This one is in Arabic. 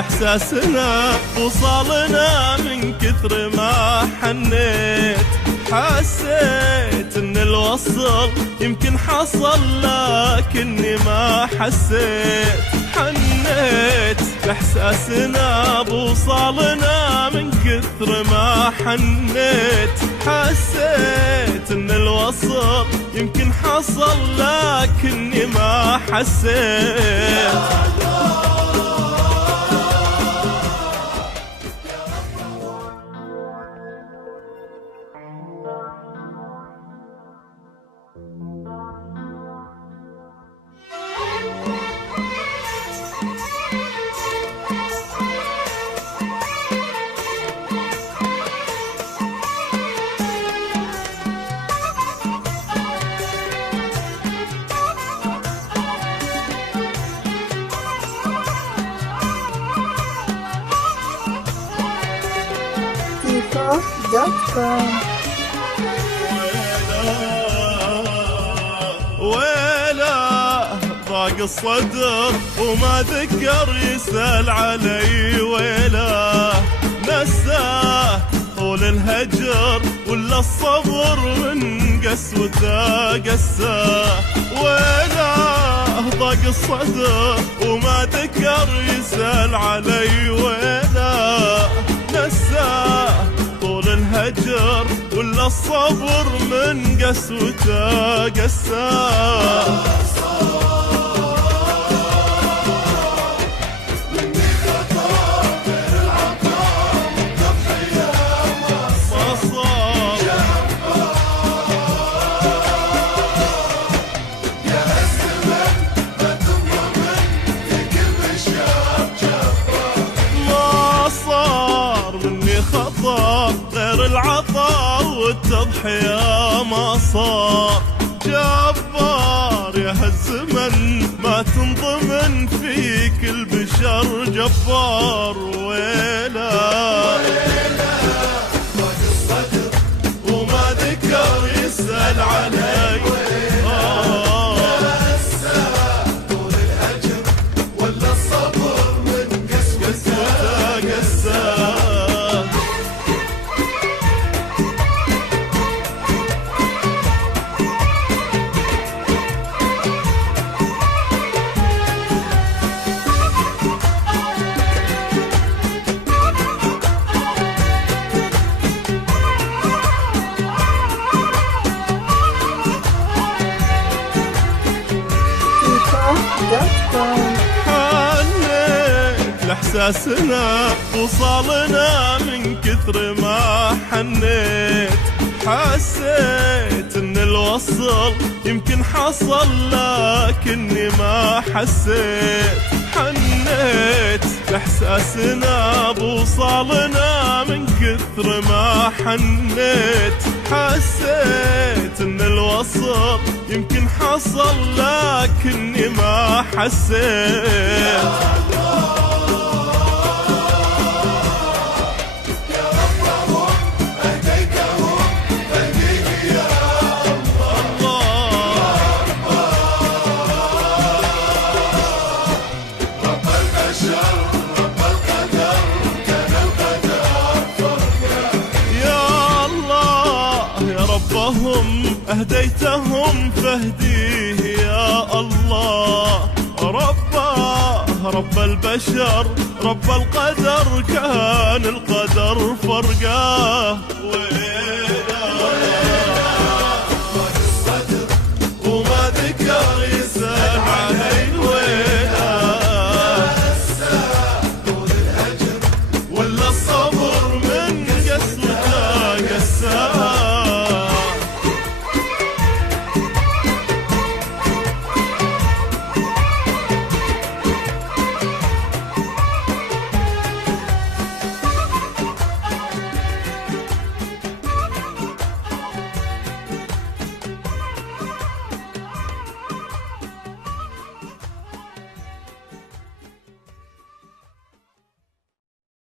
احساسنا وصالنا من كثر ما حنيت، حسيت ان الوصل يمكن حصل لكني ما حسيت، حنيت احساسنا بوصالنا من كثر ما حنيت، حسيت ان الوصل يمكن حصل لكني ما حسيت. ويلا ضاق الصدر وما ذكر يسأل علي، ويلا نساه طول الهجر ولا الصبر من قسوته قساه، ويلا ضاق الصدر وما ذكر يسأل علي، ويلا نساه طول الهجر ولا الصبر من قسوته قساه. غير العطاء والتضحية ما صار، جبار يا هالزمن ما تنضمن فيك البشر، جبار ويلا ضاق الصدر وما ذكر يسأل علي، طول الهجر ولا الصبر من قسوته قساه. حنيت لإحساسنا وصالنا من كثر ما حنيت، حسيت ان الوصل يمكن حصل لكني ما حسيت، حنيت لإحساسنا بوصالنا من كثر ما حنيت، حسيت ان الوصل يمكن حصل لكني ما حسيت. ربهم أهديتهم فاهديه يا الله، رب البشر رب القدر كان القدر فرقاه.